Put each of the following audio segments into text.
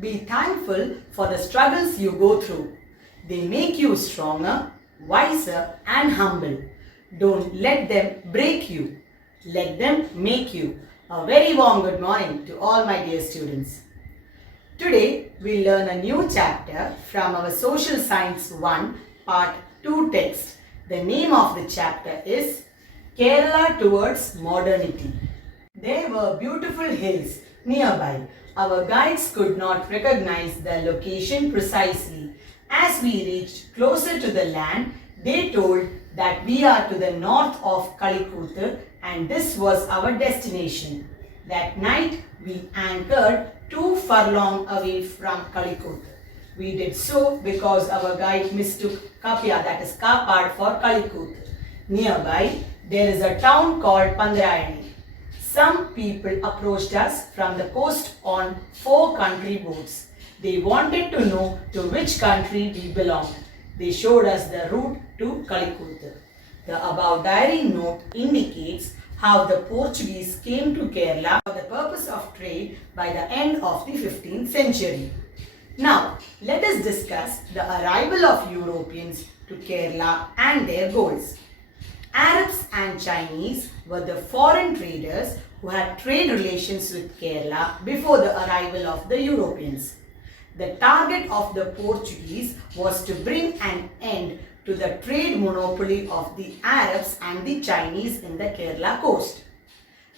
Be thankful for the struggles you go through. They make you stronger, wiser and humble. Don't let them break you. Let them make you. A very warm good morning to all my dear students. Today we learn a new chapter from our Social Science 1 Part 2 text. The name of the chapter is Kerala Towards Modernity. There were beautiful hills nearby. Our guides could not recognize the location precisely. As we reached closer to the land, they told that we are to the north of Kalikuthu and this was our destination. That night we anchored 2 furlongs away from Kalikuthu. We did so because our guide mistook Kapya, that is Kapad, for Kalikuthu. Nearby, there is a town called Pandrayani. Some people approached us from the coast on 4 country boats. They wanted to know to which country we belonged. They showed us the route to Kalikuthu. The above diary note indicates how the Portuguese came to Kerala for the purpose of trade by the end of the 15th century. Now, let us discuss the arrival of Europeans to Kerala and their goals. Arabs and Chinese were the foreign traders who had trade relations with Kerala before the arrival of the Europeans. The target of the Portuguese was to bring an end to the trade monopoly of the Arabs and the Chinese in the Kerala coast.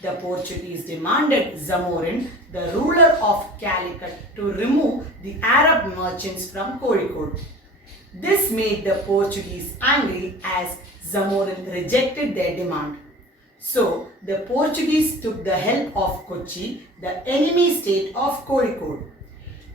The Portuguese demanded Zamorin, the ruler of Calicut, to remove the Arab merchants from Kozhikode. This made the Portuguese angry as Zamorin rejected their demand. So, the Portuguese took the help of Kochi, the enemy state of Kozhikode.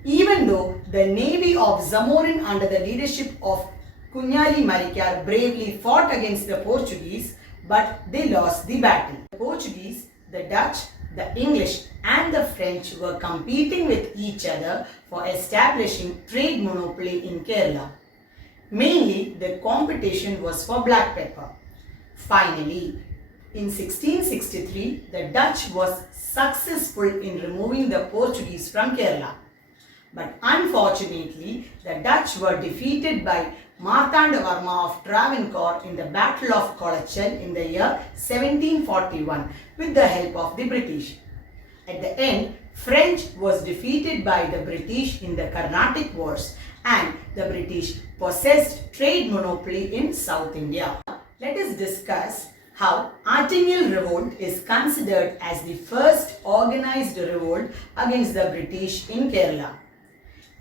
Even though the navy of Zamorin under the leadership of Kunyali Marikar bravely fought against the Portuguese, but they lost the battle. The Portuguese, the Dutch, the English and the French were competing with each other for establishing trade monopoly in Kerala. Mainly, the competition was for black pepper. Finally, in 1663, the Dutch was successful in removing the Portuguese from Kerala. But unfortunately, the Dutch were defeated by Martandavarma of Travancore in the Battle of Kolachal in the year 1741 with the help of the British. At the end, French was defeated by the British in the Carnatic Wars and the British possessed trade monopoly in South India. Let us discuss how Artingel Revolt is considered as the first organized revolt against the British in Kerala.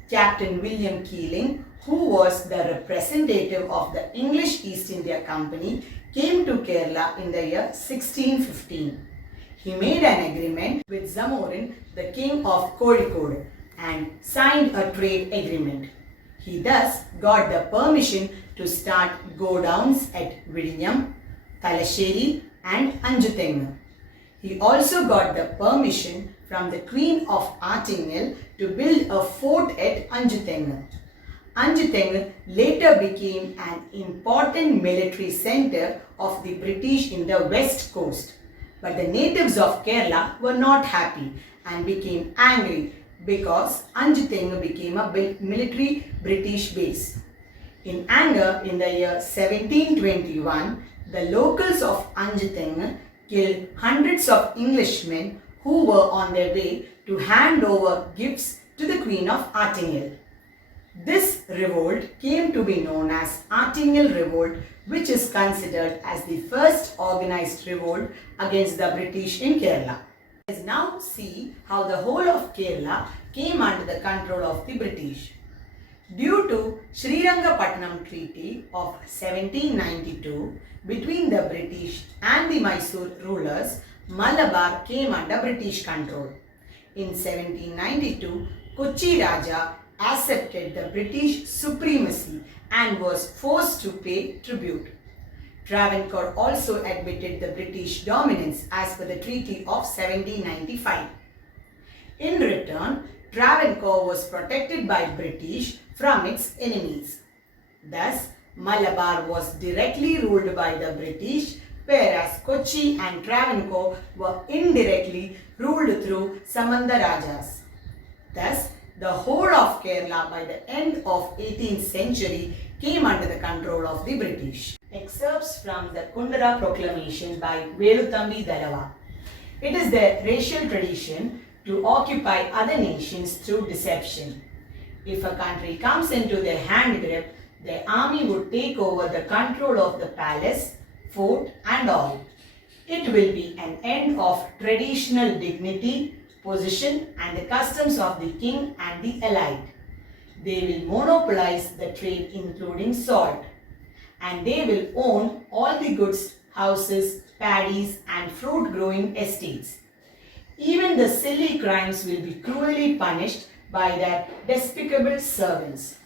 Captain William Keeling, who was the representative of the English East India Company, came to Kerala in the year 1615. He made an agreement with Zamorin, the king of Kozhikode, and signed a trade agreement. He thus got the permission to start godowns at Vidinyam, Talasheri and Anjuthengu. He also got the permission from the Queen of Artingel to build a fort at Anjuthengu. Anjuthengu later became an important military center of the British in the west coast. But the natives of Kerala were not happy and became angry because Anjuthengu became a military British base. In anger, in the year 1721, the locals of Anjuthengu killed hundreds of Englishmen who were on their way to hand over gifts to the Queen of Artingel. This revolt came to be known as Artingel Revolt, which is considered as the first organized revolt against the British in Kerala. Let us now see how the whole of Kerala came under the control of the British. Due to Srirangapatnam Treaty of 1792 between the British and the Mysore rulers, Malabar came under British control. In 1792, Kochi Raja accepted the British supremacy and was forced to pay tribute. Travancore also admitted the British dominance as per the Treaty of 1795. In return, Travancore was protected by British from its enemies. Thus, Malabar was directly ruled by the British, whereas Kochi and Travancore were indirectly ruled through Samanta Rajas. Thus, The whole of Kerala by the end of 18th century came under the control of the British. Excerpts from the Kundara Proclamation by Veluthambi Dalava. It is their racial tradition to occupy other nations through deception. If a country comes into their hand grip, their army would take over the control of the palace, fort and all. It will be an end of traditional dignity, position and the customs of the king and the elite. They will monopolize the trade including salt, and they will own all the goods, houses, paddies and fruit growing estates. Even the silly crimes will be cruelly punished by their despicable servants.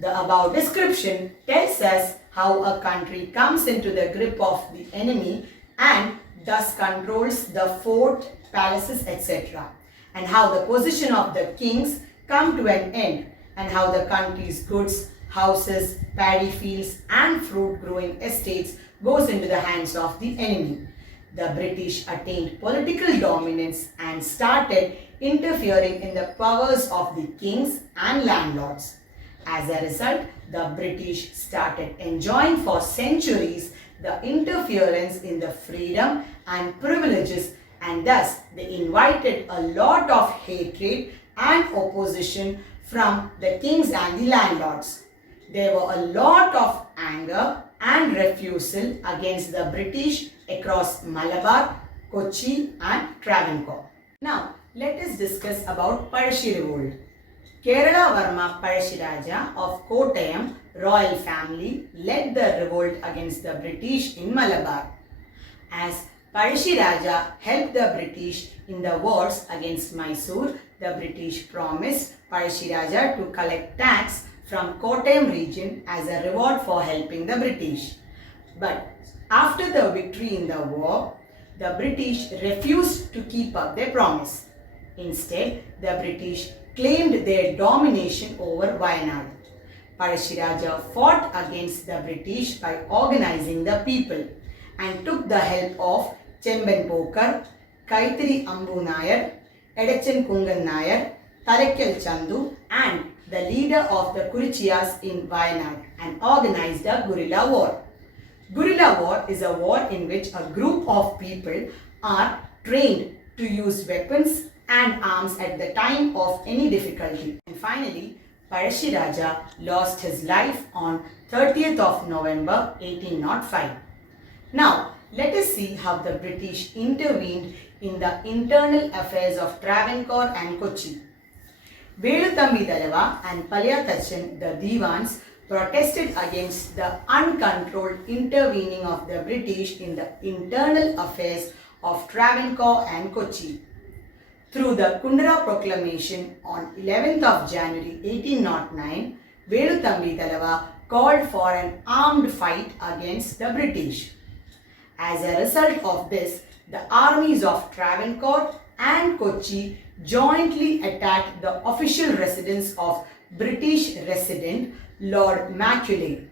The above description tells us how a country comes into the grip of the enemy and thus controls the fort, palaces, etc. and how the position of the kings come to an end and how the country's goods, houses, paddy fields and fruit growing estates goes into the hands of the enemy. The British attained political dominance and started interfering in the powers of the kings and landlords. As a result, the British started enjoying for centuries the interference in the freedom and privileges, and thus they invited a lot of hatred and opposition from the kings and the landlords. There were a lot of anger and refusal against the British across Malabar, Kochi and Travancore. Now, let us discuss about Pazhashi revolt. Kerala Varma Pazhashiraja of Kottayam royal family led the revolt against the British in Malabar. As Pazhashiraja helped the British in the wars against Mysore, the British promised Pazhashiraja to collect tax from Kottayam region as a reward for helping the British. But after the victory in the war, the British refused to keep up their promise. Instead, the British claimed their domination over Wayanad. Pazhashiraja fought against the British by organizing the people and took the help of Chemban Pokar, Kaithiri Ambu Nayar, Edachan Kungan Nayar, Tharakkal Chandu and the leader of the Kurichiyas in Wayanad and organized a guerrilla war. Guerrilla war is a war in which a group of people are trained to use weapons and arms at the time of any difficulty. And finally, Pazhashiraja lost his life on 30th of November 1805. Now, let us see how the British intervened in the internal affairs of Travancore and Kochi. Veluthambi Dalava and Palyatachan, the Divans, protested against the uncontrolled intervening of the British in the internal affairs of Travancore and Kochi. Through the Kundara Proclamation on 11th of January 1809, Veluthambi Dalava called for an armed fight against the British. As a result of this, the armies of Travancore and Kochi jointly attacked the official residence of British resident Lord Macaulay.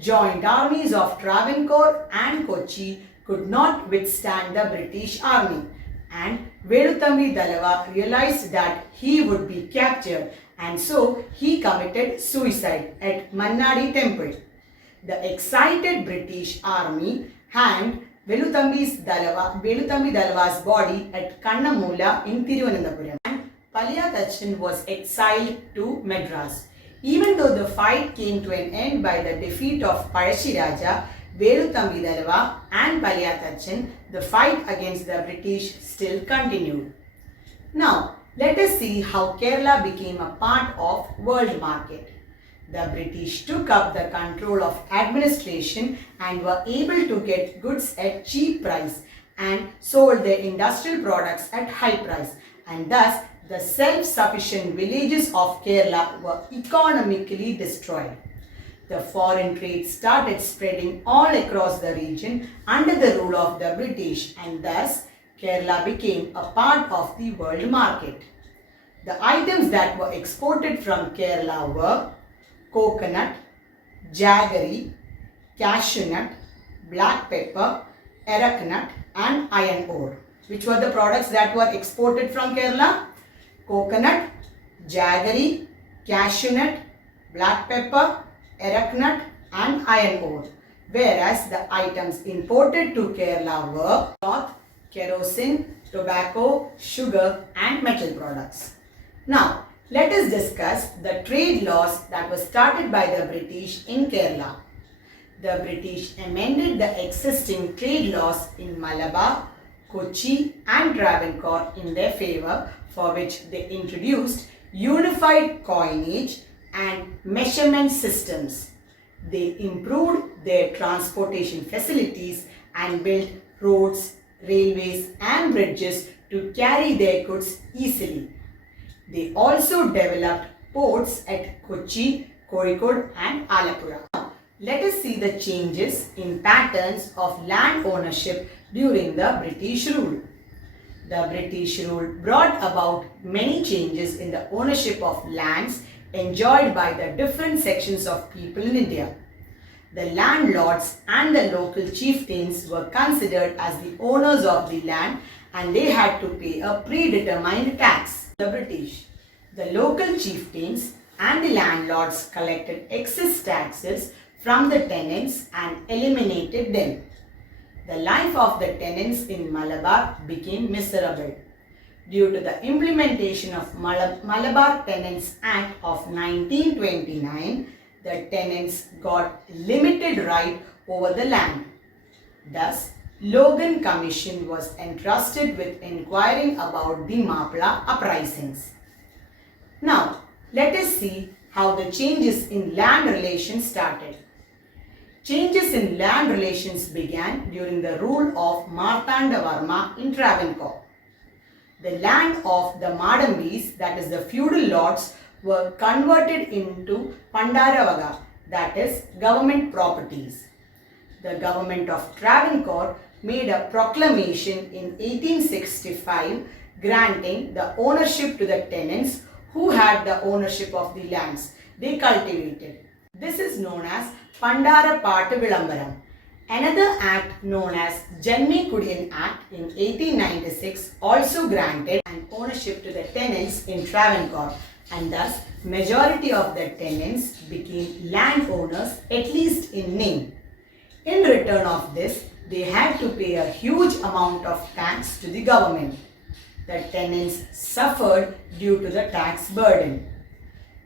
Joint armies of Travancore and Kochi could not withstand the British army, and Veluthambi Dalava realized that he would be captured, and so he committed suicide at Mannadi temple. The excited British army hanged Veluthambi Dalava's body at Kannamula in Thiruvananthapuram, and Palyatachan was exiled to Madras. Even though the fight came to an end by the defeat of Pazhashiraja, Veluthambi Dalava and Palyatachan, the fight against the British still continued. Now, let us see how Kerala became a part of world market. The British took up the control of administration and were able to get goods at cheap price and sold their industrial products at high price, and thus the self-sufficient villages of Kerala were economically destroyed. The foreign trade started spreading all across the region under the rule of the British, and thus Kerala became a part of the world market. The items that were exported from Kerala were coconut, jaggery, cashew nut, black pepper, arak nut and iron ore. Which were the products that were exported from Kerala? Coconut, jaggery, cashew nut, black pepper, arecanut and iron ore, whereas the items imported to Kerala were cloth, kerosene, tobacco, sugar and metal products. Now, let us discuss the trade laws that were started by the British in Kerala. The British amended the existing trade laws in Malabar, Kochi and Travancore in their favour, for which they introduced unified coinage and measurement systems. They improved their transportation facilities and built roads, railways and bridges to carry their goods easily. They also developed ports at Kochi, Kozhikode and Alappuzha. Let us see the changes in patterns of land ownership during the British rule. The British rule brought about many changes in the ownership of lands enjoyed by the different sections of people in India. The landlords and the local chieftains were considered as the owners of the land and they had to pay a predetermined tax. The British, the local chieftains and the landlords collected excess taxes from the tenants and eliminated them. The life of the tenants in Malabar became miserable. Due to the implementation of Malabar Tenants Act of 1929, the tenants got limited right over the land. Thus, Logan Commission was entrusted with inquiring about the Mapla uprisings. Now, let us see how the changes in land relations started. Changes in land relations began during the rule of Martanda Varma in Travancore. The land of the Madambis, that is the feudal lords, were converted into Pandaravaga, that is government properties. The government of Travancore made a proclamation in 1865 granting the ownership to the tenants who had the ownership of the lands they cultivated. This is known as Pandara Pattu Vilambaram. Another act known as Janmi Kudiyan Act in 1896 also granted an ownership to the tenants in Travancore, and thus majority of the tenants became landowners, at least in name. In return of this, they had to pay a huge amount of tax to the government. The tenants suffered due to the tax burden.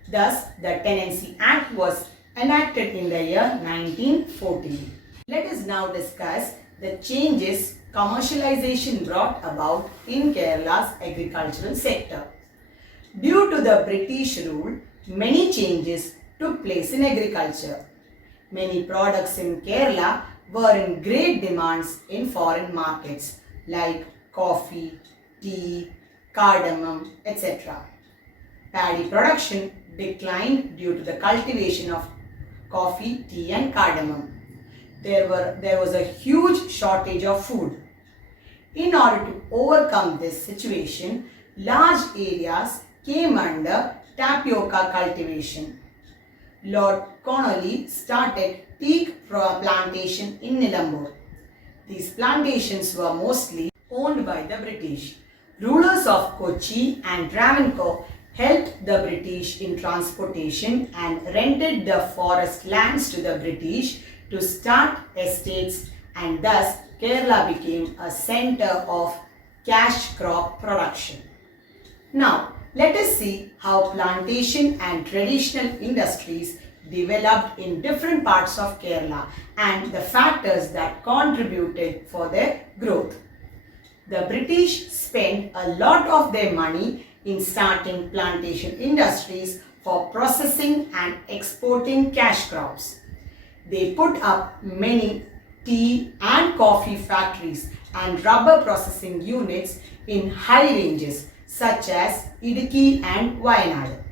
Thus, the Tenancy Act was enacted in the year 1914. Let us now discuss the changes commercialization brought about in Kerala's agricultural sector. Due to the British rule, many changes took place in agriculture. Many products in Kerala were in great demands in foreign markets like coffee, tea, cardamom, etc. Paddy production declined due to the cultivation of coffee, tea and cardamom. There was a huge shortage of food. In order to overcome this situation, large areas came under tapioca cultivation. Lord Connolly started teak plantation in Nilambur. These plantations were mostly owned by the British. Rulers of Kochi and Travancore helped the British in transportation and rented the forest lands to the British to start estates, and thus Kerala became a center of cash crop production. Now, let us see how plantation and traditional industries developed in different parts of Kerala and the factors that contributed for their growth. The British spent a lot of their money in starting plantation industries for processing and exporting cash crops. They put up many tea and coffee factories and rubber processing units in high ranges such as Idukki and Wayanad.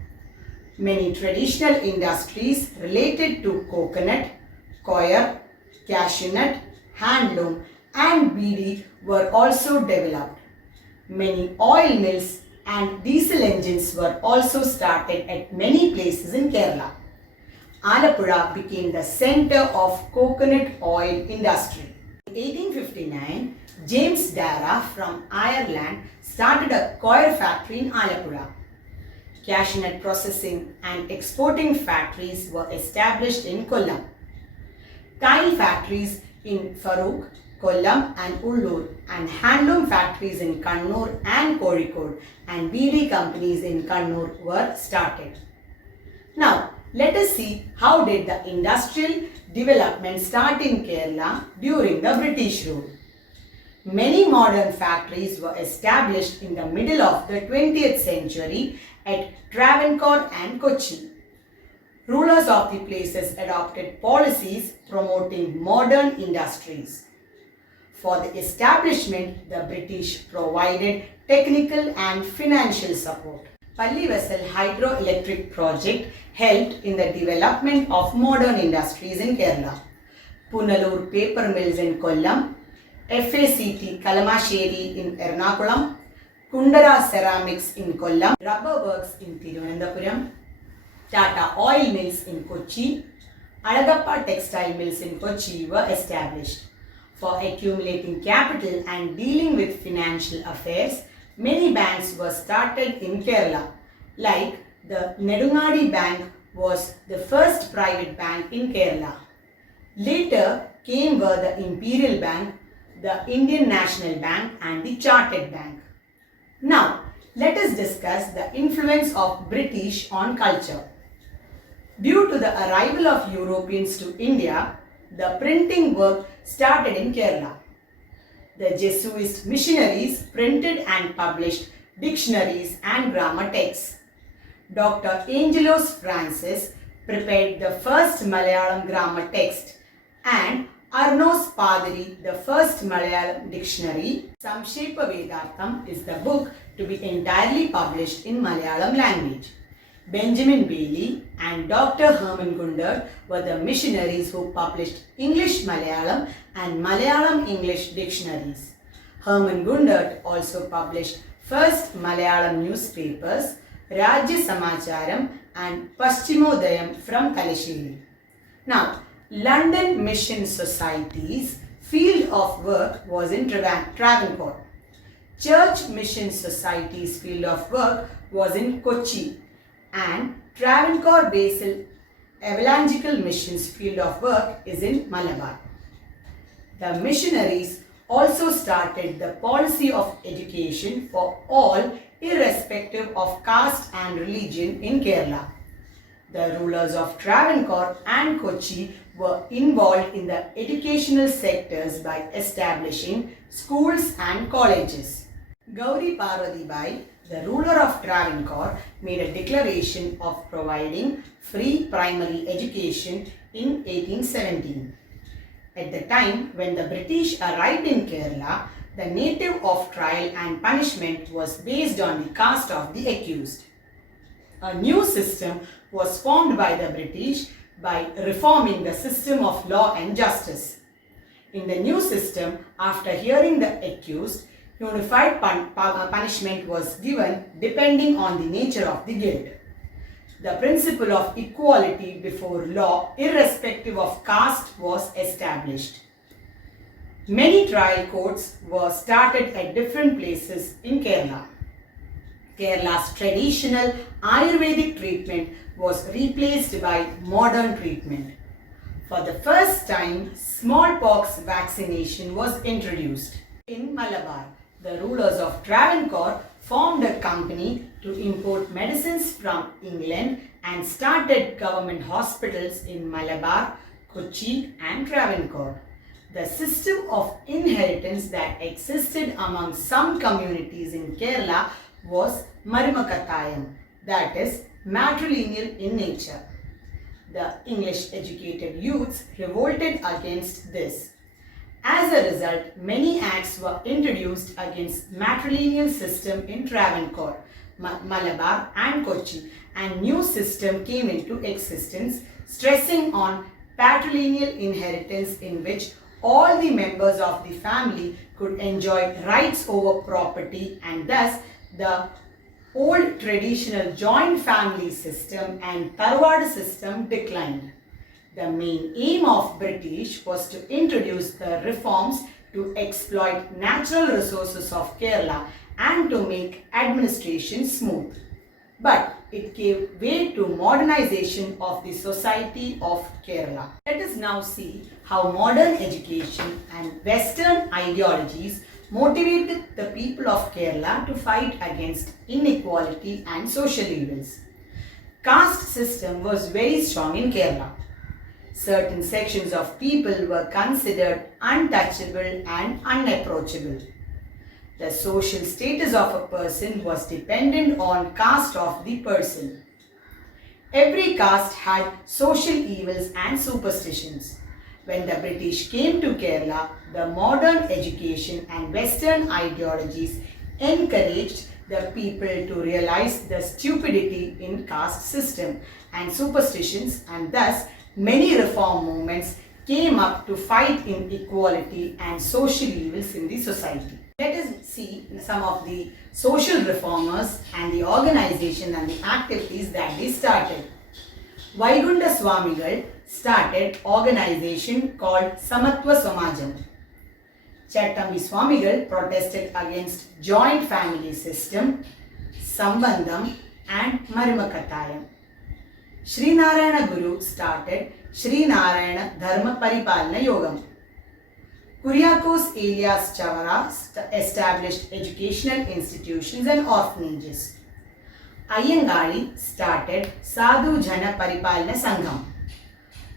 Many traditional industries related to coconut, coir, cashew nut, handloom and beedi were also developed. Many oil mills and diesel engines were also started at many places in Kerala. Alappuzha became the center of coconut oil industry. In 1859, James Dara from Ireland started a coir factory in Alappuzha. cashew nut processing and exporting factories were established in Kollam. Tile factories in Farooq, Kollam and Ullur, and handloom factories in Kannur and Kozhikode, and BD companies in Kannur were started. Now, let us see how did the industrial development start in Kerala during the British rule. Many modern factories were established in the middle of the 20th century at Travancore and Kochi. Rulers of the places adopted policies promoting modern industries. For the establishment, the British provided technical and financial support. Pallivessel hydroelectric project helped in the development of modern industries in Kerala. Punalur paper mills in Kollam, FACT Kalamasheri in Ernakulam, Kundara ceramics in Kollam, rubber works in Thiruvananthapuram, Tata oil mills in Kochi, Alagappa textile mills in Kochi were established. For accumulating capital and dealing with financial affairs, many banks were started in Kerala, like the Nedungadi Bank was the first private bank in Kerala. Later came were the Imperial Bank, the Indian National Bank and the Chartered Bank. Now, let us discuss the influence of British on culture. Due to the arrival of Europeans to India, the printing work started in Kerala. The Jesuit missionaries printed and published dictionaries and grammar texts. Dr. Angelos Francis prepared the first Malayalam grammar text and Arnos Padari the first Malayalam dictionary. Samkshepa Vedartham is the book to be entirely published in Malayalam language. Benjamin Bailey and Dr. Herman Gundert were the missionaries who published English Malayalam and Malayalam English dictionaries. Herman Gundert also published first Malayalam newspapers, Rajya Samacharam and Paschimodayam from Kalashiri. Now, London Mission Society's field of work was in Travancore. Church Mission Society's field of work was in Kochi, and Travancore Basil Evangelical Mission's field of work is in Malabar. The missionaries also started the policy of education for all irrespective of caste and religion in Kerala. The rulers of Travancore and Kochi were involved in the educational sectors by establishing schools and colleges. Gauri Parvati Bai, the ruler of Travancore, made a declaration of providing free primary education in 1817. At the time when the British arrived in Kerala, the native of trial and punishment was based on the caste of the accused. A new system was formed by the British by reforming the system of law and justice. In the new system, after hearing the accused, unified punishment was given depending on the nature of the guilt. The principle of equality before law, irrespective of caste, was established. Many trial courts were started at different places in Kerala. Kerala's traditional Ayurvedic treatment was replaced by modern treatment. For the first time, smallpox vaccination was introduced. In Malabar, the rulers of Travancore formed a company to import medicines from England and started government hospitals in Malabar, Kochi and Travancore. The system of inheritance that existed among some communities in Kerala was Marimakatayam, that is, matrilineal in nature. The English educated youths revolted against this. As a result, many acts were introduced against matrilineal system in Travancore, Malabar and Kochi, and new system came into existence, stressing on patrilineal inheritance in which all the members of the family could enjoy rights over property, and thus the old traditional joint family system and Tarwad system declined. The main aim of British was to introduce the reforms to exploit natural resources of Kerala and to make administration smooth. But it gave way to modernization of the society of Kerala. Let us now see how modern education and Western ideologies motivated the people of Kerala to fight against inequality and social evils. Caste system was very strong in Kerala. Certain sections of people were considered untouchable and unapproachable. The social status of a person was dependent on caste of the person. Every caste had social evils and superstitions. When the British came to Kerala, the modern education and Western ideologies encouraged the people to realize the stupidity in caste system and superstitions, and thus many reform movements came up to fight inequality and social evils in the society. Let us see some of the social reformers and the organization and the activities that they started. Vaikunta Swamigal started organization called Samatva Samajam. Chattambi Swamigal protested against joint family system, Sambandham and Marumakatayam. Sri Narayana Guru started Sri Narayana Dharma Paripalana Yogam. Kuriakose Elias Chavara established educational institutions and orphanages. Ayyangali started Sadhu Jana Paripalana Sangham.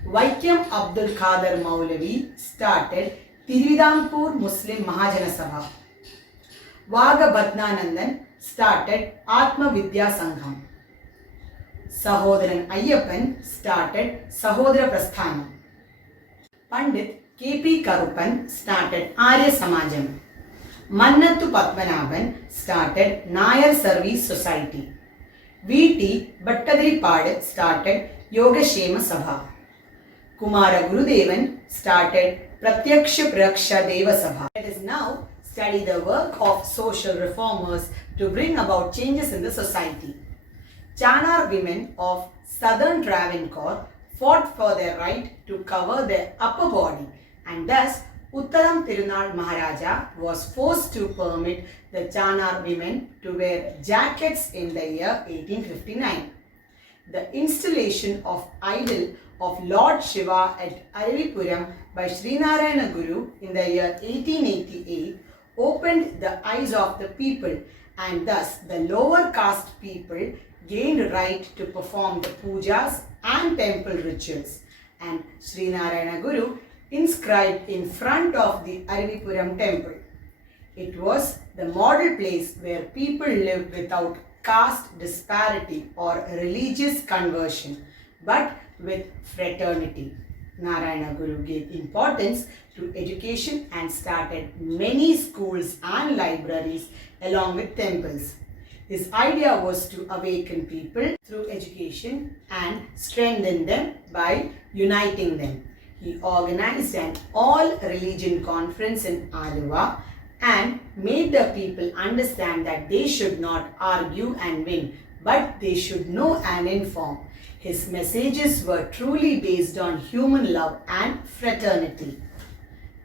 Vaikyam Abdul Qadir Maulavi started Tiruvidampur Muslim Mahajana Sabha. Vaga Bhatnanandan started Atma Vidya Sangham. Sahodran Ayyappan started Sahodra Prasthanam. Pandit K.P. Karupan started Arya Samajam. Mannathu Padmanabhan started Nayar Service Society. V.T. Bhattadripad started Yogashema Sabha. Kumara Gurudevan started Pratyaksha Praksha Deva Sabha. Let us now study the work of social reformers to bring about changes in the society. Chanar women of southern Travancore fought for their right to cover their upper body, and thus Uttaram Tirunal Maharaja was forced to permit the Chanar women to wear jackets in the year 1859. The installation of idol of Lord Shiva at Aravipuram by Srinarayana Guru in the year 1888 opened the eyes of the people, and thus the lower caste people gained right to perform the pujas and temple rituals, and Srinarayana Guru inscribed in front of the Aravipuram temple. It was the model place where people lived without caste disparity or religious conversion, but with fraternity. Narayana Guru gave importance to education and started many schools and libraries along with temples. His idea was to awaken people through education and strengthen them by uniting them. He organized an all-religion conference in Aluva and made the people understand that they should not argue and win, but they should know and inform. His messages were truly based on human love and fraternity.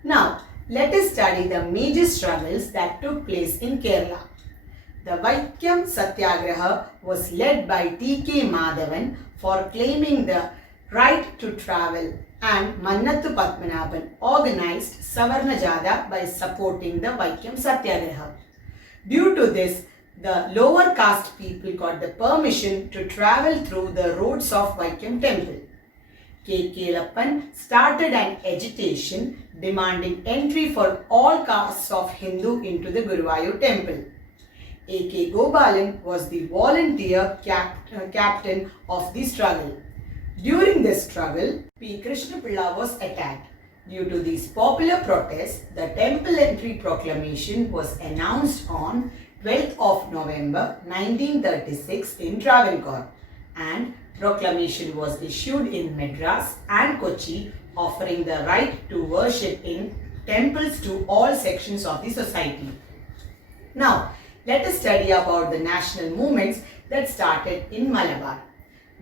Now, let us study the major struggles that took place in Kerala. The Vaikyam Satyagraha was led by T.K. Madhavan for claiming the right to travel, and Mannathu Padmanabhan organized Savarna Jada by supporting the Vaikyam Satyagraha. Due to this, the lower caste people got the permission to travel through the roads of Vaikyam temple. K. Kelappan started an agitation demanding entry for all castes of Hindu into the Guruvayur temple. A. K. Gopalan was the volunteer captain of the struggle. During this struggle, P. Krishnapilla was attacked. Due to these popular protests, the temple entry proclamation was announced on 12th of November 1936 in Travancore, and proclamation was issued in Madras and Kochi offering the right to worship in temples to all sections of the society. Now, let us study about the national movements that started in Malabar.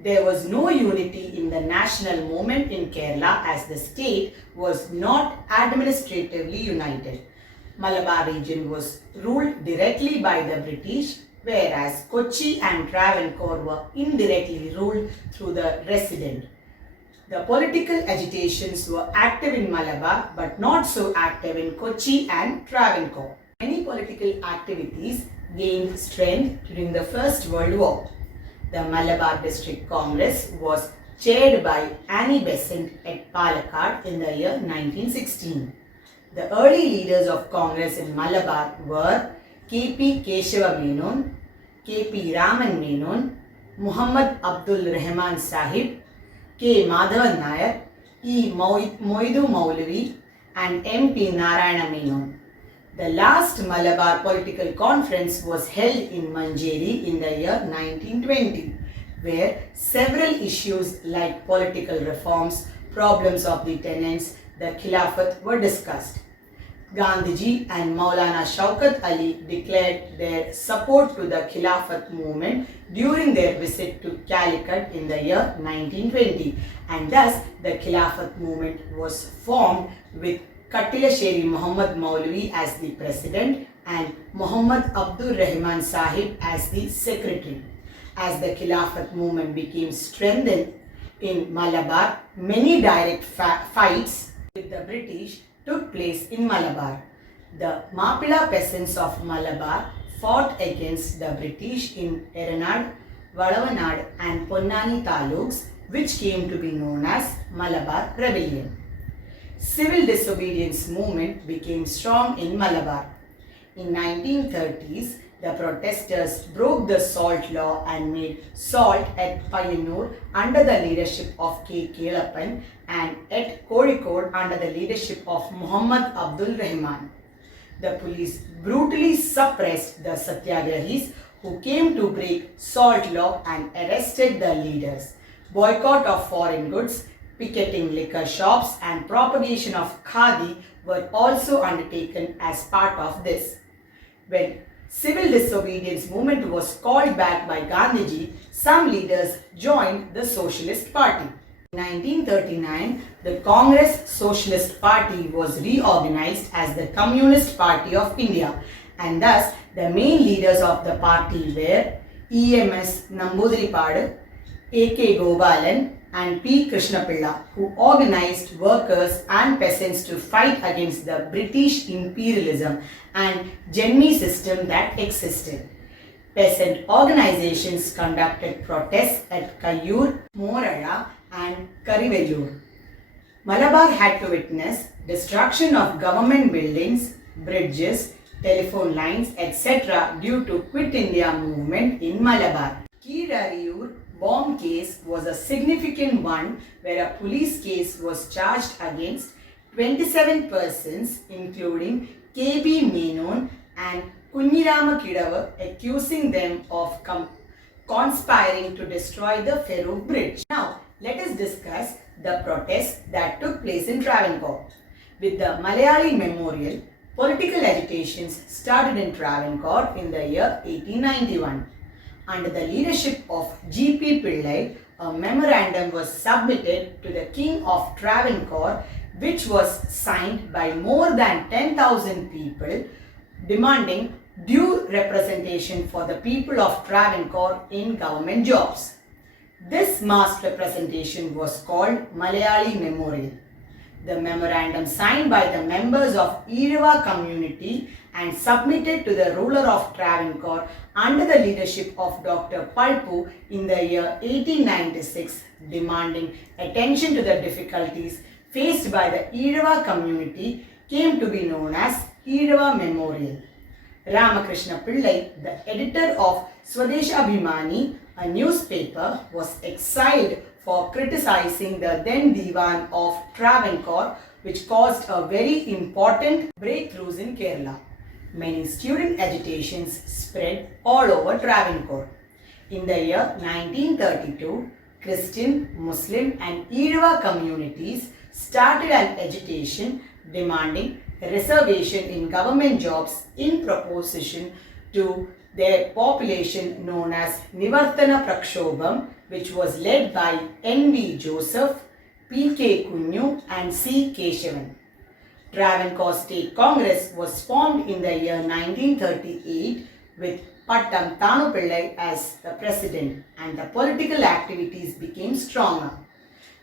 There was no unity in the national movement in Kerala as the state was not administratively united. Malabar region was ruled directly by the British, whereas Kochi and Travancore were indirectly ruled through the resident. The political agitations were active in Malabar but not so active in Kochi and Travancore. Many political activities gained strength during the First World War. The Malabar District Congress was chaired by Annie Besant at Palakkad in the year 1916. The early leaders of Congress in Malabar were K.P. Keshava Menon, K.P. Raman Menon, Muhammad Abdul Rahman Sahib, K. Madhavan Nair, E. Moidu Maulavi and M.P. Narayana Menon. The last Malabar political conference was held in Manjeri in the year 1920, where several issues like political reforms, problems of the tenants, the Khilafat were discussed. Gandhiji and Maulana Shaukat Ali declared their support to the Khilafat movement during their visit to Calicut in the year 1920, and thus the Khilafat movement was formed with Kattilasheri Muhammad Maulavi as the president and Muhammad Abdul Rahman Sahib as the secretary. As the Khilafat movement became strengthened in Malabar, many direct fights with the British took place in Malabar. The Mapila peasants of Malabar fought against the British in Eranad, Valavanad and Ponnani taluks, which came to be known as Malabar Rebellion. Civil disobedience movement became strong in Malabar. In 1930s, the protesters broke the salt law and made salt at Payanur under the leadership of K. Kelappan and at Kozhikode under the leadership of Muhammad Abdul Rahman. The police brutally suppressed the satyagrahis who came to break salt law and arrested the leaders. Boycott of foreign goods, picketing liquor shops and propagation of khadi were also undertaken as part of this. When civil disobedience movement was called back by Gandhiji, some leaders joined the Socialist Party. In 1939, the Congress Socialist Party was reorganized as the Communist Party of India, and thus the main leaders of the party were E.M.S. Namboodiripadu, A.K. Gopalan and P. Krishnapilla, who organized workers and peasants to fight against the British imperialism and Jemmi system that existed. Peasant organizations conducted protests at Kayyur, Morala and Karivellur. Malabar had to witness destruction of government buildings, bridges, telephone lines, etc. due to Quit India movement in Malabar. Kirariyur bomb case was a significant one where a police case was charged against 27 persons including K.B. Menon and Kunnirama Kidava, accusing them of conspiring to destroy the Farooq Bridge. Now, let us discuss the protests that took place in Travancore. With the Malayali Memorial, political agitations started in Travancore in the year 1891. Under the leadership of G.P. Pillai, a memorandum was submitted to the King of Travancore, which was signed by more than 10,000 people, demanding due representation for the people of Travancore in government jobs. This mass representation was called Malayali Memorial. The memorandum signed by the members of Eerawa community and submitted to the ruler of Travancore under the leadership of Dr. Palpu in the year 1896, demanding attention to the difficulties faced by the Eerawa community, came to be known as Eerawa Memorial. Ramakrishna Pillai, the editor of Swadeshabhimani, a newspaper, was exiled for criticizing the then Diwan of Travancore, which caused a very important breakthroughs in Kerala. Many student agitations spread all over Travancore. In the year 1932, Christian, Muslim and Eerawa communities started an agitation demanding reservation in government jobs in proportion to their population known as Nivartana Prakshobham, which was led by N.V. Joseph, P.K. Kunnu and C. Keshavan. Travancore State Congress was formed in the year 1938 with Pattam Thanupillai as the president, and the political activities became stronger.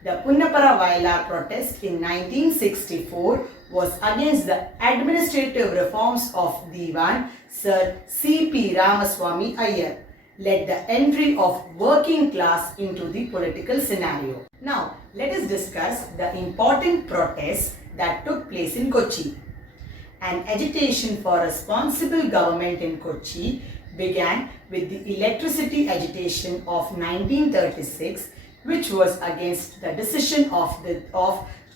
The Punnapara Vailar protest in 1964 was against the administrative reforms of Diwan Sir C.P. Ramaswamy Iyer, led the entry of working class into the political scenario. Now, let us discuss the important protests that took place in Kochi. An agitation for responsible government in Kochi began with the electricity agitation of 1936, which was against the decision of the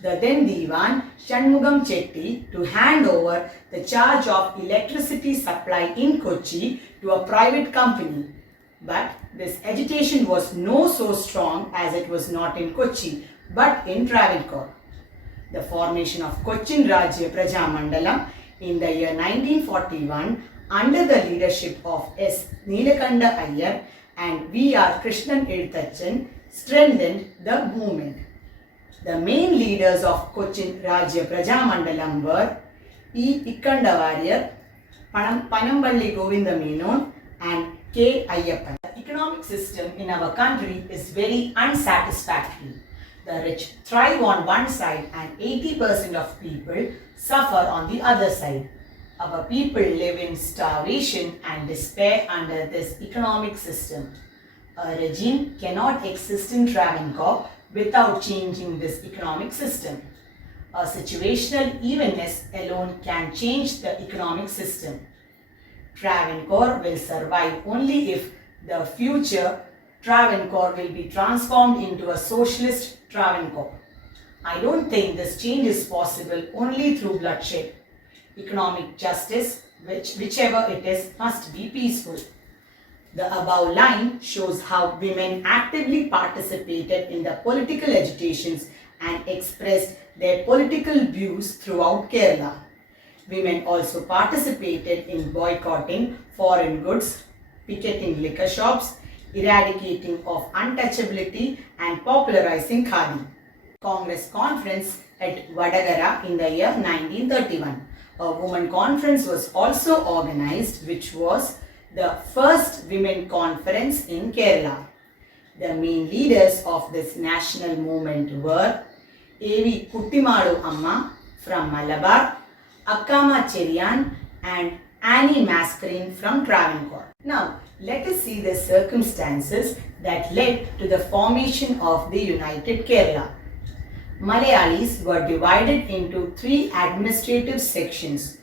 then Diwan Shanmugam Chetty to hand over the charge of electricity supply in Kochi to a private company. But this agitation was no so strong as it was not in Kochi, but in Travancore. The formation of Cochin Rajya Praja Mandalam in the year 1941 under the leadership of S. Neelakanda Iyer and V.R. Krishnan Edutachan strengthened the movement. The main leaders of Cochin Rajya Praja Mandalam were E. Ikkanda Warrior, Panamballi Govinda Menon and K. Ayyappan. The economic system in our country is very unsatisfactory. The rich thrive on one side and 80% of people suffer on the other side. Our people live in starvation and despair under this economic system. A regime cannot exist in Travancore without changing this economic system. A situational evenness alone can change the economic system. Travancore will survive only if the future Travancore will be transformed into a socialist Travancore. I don't think this change is possible only through bloodshed. Economic justice, whichever it is, must be peaceful. The above line shows how women actively participated in the political agitations and expressed their political views throughout Kerala. Women also participated in boycotting foreign goods, picketing liquor shops, eradicating of untouchability and popularizing khadi. Congress conference at Vadagara in the year 1931. A women conference was also organized, which was the first women conference in Kerala. The main leaders of this national movement were A.V. Kuttimadu Amma from Malabar, Akkama Cheriyan and Annie Mascarin from Travancore. Now, let us see the circumstances that led to the formation of the United Kerala. Malayalis were divided into 3 administrative sections,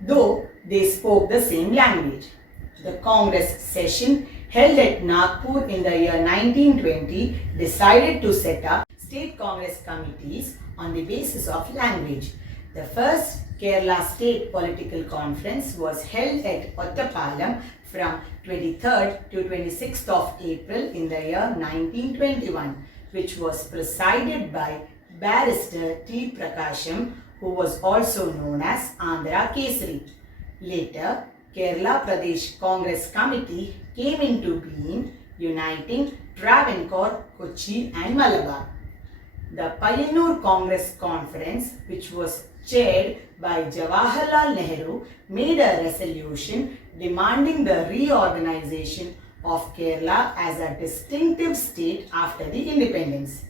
though they spoke the same language. The Congress session held at Nagpur in the year 1920 decided to set up state Congress committees on the basis of language. The first Kerala State Political Conference was held at Ottapalam from 23rd to 26th of April in the year 1921, which was presided by Barrister T. Prakasham, who was also known as Andhra Kesari. Later, Kerala Pradesh Congress Committee came into being, uniting Travancore, Kochi and Malabar. The Payyanur Congress Conference, which was chaired by Jawaharlal Nehru, made a resolution demanding the reorganization of Kerala as a distinctive state after the independence.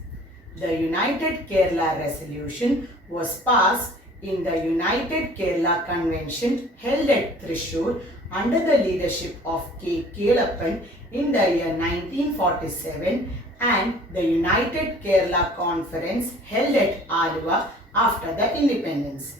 The United Kerala Resolution was passed in the United Kerala Convention held at Thrissur under the leadership of K. Kelappan in the year 1947 and the United Kerala Conference held at Aluva after the independence.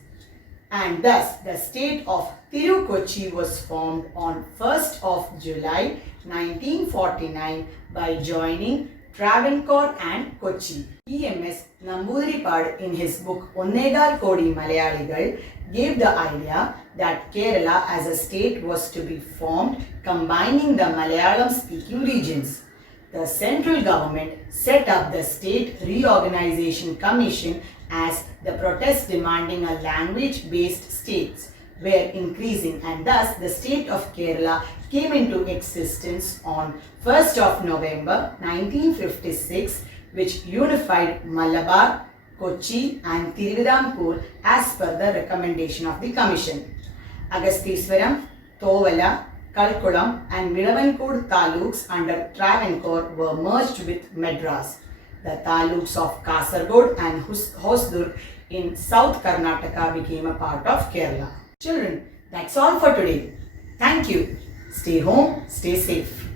And thus the state of Tirukochi was formed on 1st of July 1949 by joining Travancore and Kochi. E.M.S. Namboodiripad in his book Onnegal Kodi Malayaligal gave the idea that Kerala as a state was to be formed combining the Malayalam speaking regions. The central government set up the State Reorganization Commission as the protest demanding a language-based states were increasing, and thus the state of Kerala came into existence on 1st of November 1956, which unified Malabar, Kochi and Tiruvidampur as per the recommendation of the Commission. Agasthiswaram, Thovala, Kalkulam and Miravankood taluks under Travancore were merged with Madras. The taluks of Kasargod and Hosdur in South Karnataka became a part of Kerala. Children, that's all for today. Thank you. Stay home, stay safe.